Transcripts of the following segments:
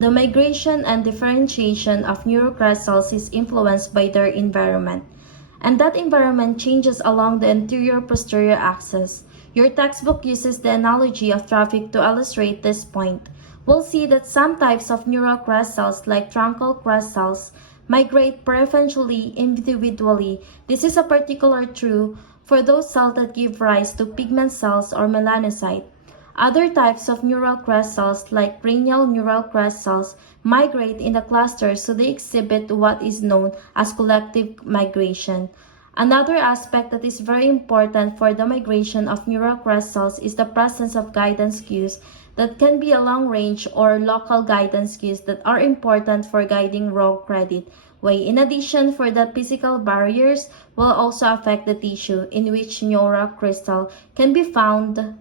The migration and differentiation of neurocrest cells is influenced by their environment, and that environment changes along the anterior-posterior axis. Your textbook uses the analogy of traffic to illustrate this point. We'll see that some types of neural crest cells, like truncal crest cells, migrate preferentially individually. This is a particular true for those cells that give rise to pigment cells or melanocyte. Other types of neural crest cells, like cranial neural crest cells, migrate in a cluster, so they exhibit what is known as collective migration. Another aspect that is very important for the migration of neural crest cells is the presence of guidance cues that can be a long-range or local guidance cues that are important for guiding raw credit way. In addition, for that physical barriers will also affect the tissue in which neural crystal can be found.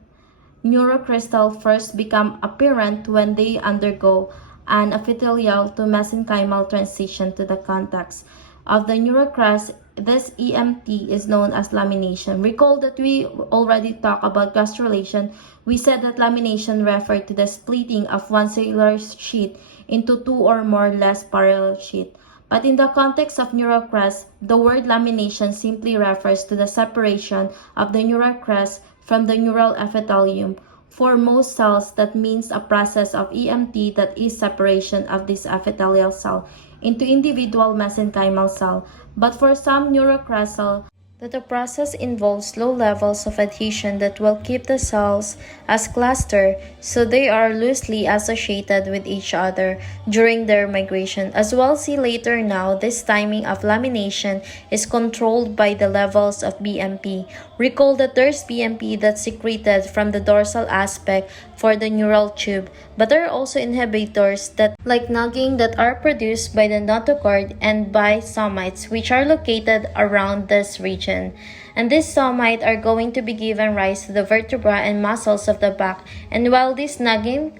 Neurocrystal first become apparent when they undergo an epithelial to mesenchymal transition to the contacts of the neurocrest. This EMT is known as lamination. Recall that we already talked about gastrulation. We said that lamination referred to the splitting of one cellular sheet into two or more less parallel sheets. But in the context of neural crest, the word lamination simply refers to the separation of the neural crest from the neural epithelium. For most cells, that means a process of EMT, that is separation of this epithelial cell into individual mesenchymal cell. But for some neurocrest cells, that the process involves low levels of adhesion that will keep the cells as cluster, so they are loosely associated with each other during their migration. As we'll see later now, this timing of lamination is controlled by the levels of BMP. Recall that there's BMP that's secreted from the dorsal aspect for the neural tube, but there are also inhibitors that, like nagging, that are produced by the notochord and by somites, which are located around this region. And these somites are going to be given rise to the vertebra and muscles of the back. And while this nagging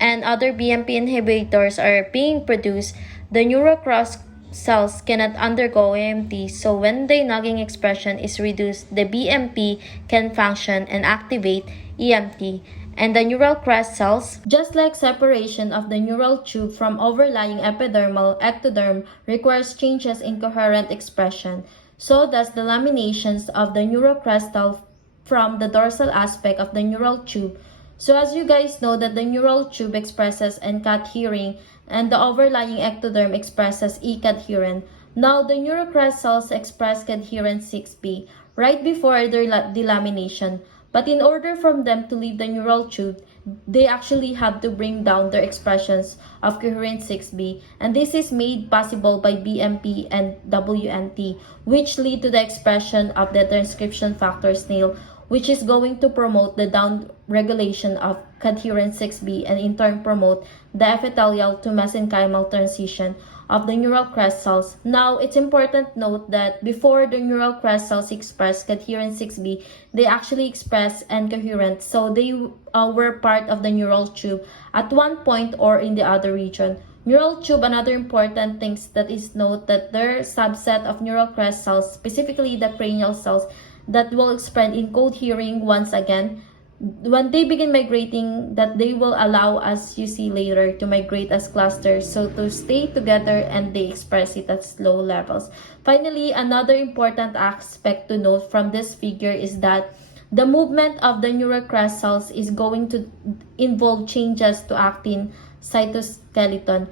and other BMP inhibitors are being produced, the neurocrest cells cannot undergo AMT, so when the nagging expression is reduced, the BMP can function and activate EMT. And the neural crest cells, just like separation of the neural tube from overlying epidermal ectoderm requires changes in coherent expression, so does the laminations of the neurocrestal from the dorsal aspect of the neural tube. So as you guys know that the neural tube expresses NCAT-hearing and the overlying ectoderm expresses E-cadherin. Now the neurocrest cells express cadherin 6B right before their delamination. But in order for them to leave the neural tube, they actually have to bring down their expressions of coherent 6B, and this is made possible by BMP and WNT, which lead to the expression of the transcription factor snail, which is going to promote the down regulation of cadherin 6B and in turn promote the epithelial to mesenchymal transition of the neural crest cells. Now, it's important to note that before the neural crest cells express cadherin 6B, they actually express N-coherent, so they were part of the neural tube at one point or in the other region. Neural tube, another important things that is note that they're subset of neural crest cells, specifically the cranial cells, that will express encode hearing once again. When they begin migrating, that they will allow, as you see later, to migrate as clusters, so to stay together, and they express it at slow levels. Finally, another important aspect to note from this figure is that the movement of the neurocrest cells is going to involve changes to actin cytoskeleton,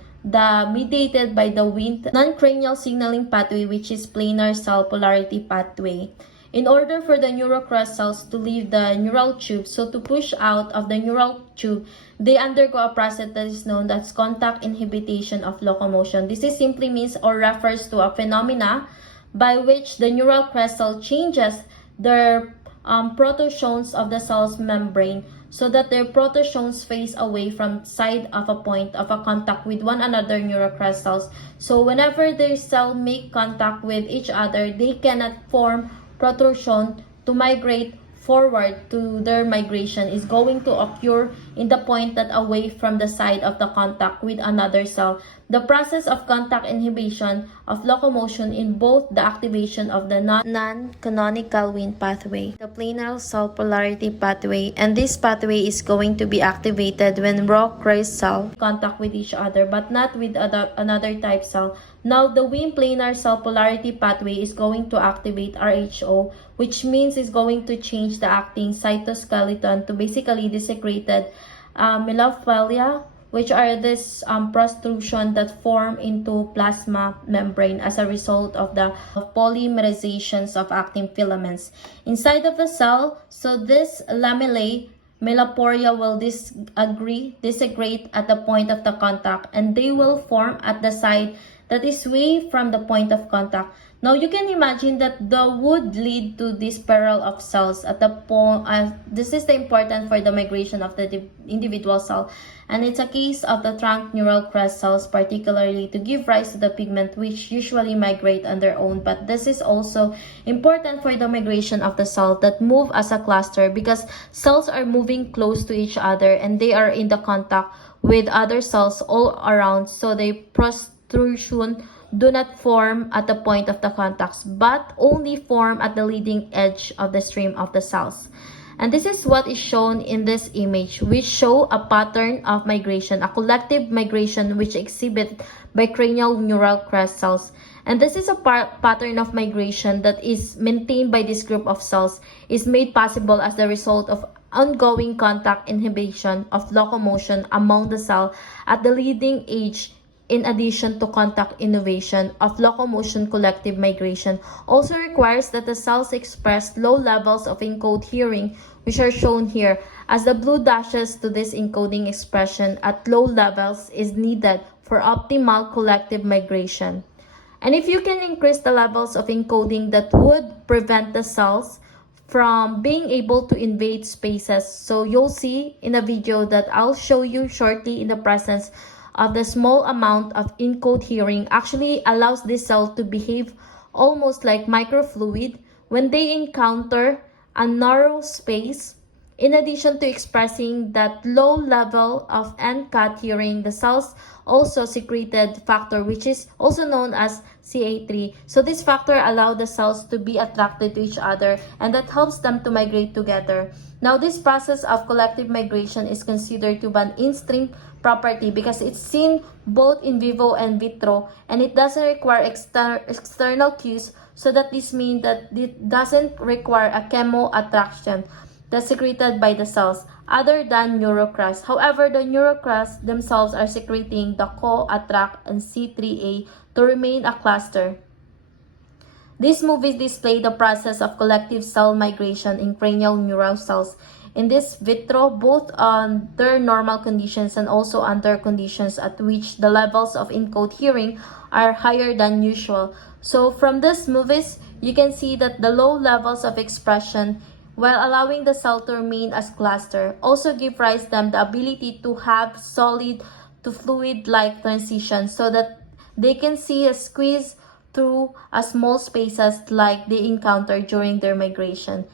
mediated by the Wnt non-cranial signaling pathway, which is planar cell polarity pathway. In order for the neurocrest cells to leave the neural tube, so to push out of the neural tube, they undergo a process that is known as contact inhibition of locomotion. This is simply means or refers to a phenomena by which the neural crest cell changes their protozoans of the cell's membrane, so that their protozoans face away from side of a point of a contact with one another neurocrest cells. So whenever their cell make contact with each other, they cannot form protrusion to migrate forward. To their migration is going to occur in the point that away from the site of the contact with another cell. The process of contact inhibition of locomotion in both the activation of the non-canonical wind pathway, the planar cell polarity pathway, and this pathway is going to be activated when raw Crest cell contact with each other but not with another type cell. Now, the wind planar cell polarity pathway is going to activate RHO, which means it's going to change the acting cytoskeleton to basically desecrated melophilia, which are this protrusion that form into plasma membrane as a result of the polymerizations of actin filaments inside of the cell. So this lamellae meloporia will disagree at the point of the contact, and they will form at the site that is away from the point of contact. Now, you can imagine that would lead to this spiral of cells at the point. This is the important for the migration of the individual cell, and it's a case of the trunk neural crest cells, particularly to give rise to the pigment, which usually migrate on their own. But this is also important for the migration of the cell that move as a cluster, because cells are moving close to each other and they are in the contact with other cells all around, so they protrusion do not form at the point of the contacts, but only form at the leading edge of the stream of the cells. And this is what is shown in this image, which show a pattern of migration, a collective migration which exhibited by cranial neural crest cells. And this is a pattern of migration that is maintained by this group of cells, is made possible as the result of ongoing contact inhibition of locomotion among the cell at the leading edge. In addition to contact innovation of locomotion, collective migration also requires that the cells express low levels of encode-hearing, which are shown here, as the blue dashes to this encoding expression at low levels is needed for optimal collective migration. And if you can increase the levels of encoding, that would prevent the cells from being able to invade spaces. So you'll see in a video that I'll show you shortly in the presence of the small amount of encode hearing actually allows this cell to behave almost like microfluid when they encounter a narrow space. In addition to expressing that low level of NCAT hearing, the cells also secreted factor, which is also known as CA3. So this factor allows the cells to be attracted to each other, and that helps them to migrate together. Now, this process of collective migration is considered to be an in-stream property because it's seen both in vivo and vitro, and it doesn't require external cues, so that this means that it doesn't require a chemo attraction that's secreted by the cells other than neurocrest. However, the neurocrest themselves are secreting the co-attract and C3A to remain a cluster. These movies display the process of collective cell migration in cranial neural cells. In this vitro, both under normal conditions and also under conditions at which the levels of encode hearing are higher than usual. So from these movies, you can see that the low levels of expression, while allowing the cell to remain as cluster, also give rise them the ability to have solid to fluid-like transition, so that they can see a squeeze through a small spaces like they encounter during their migration.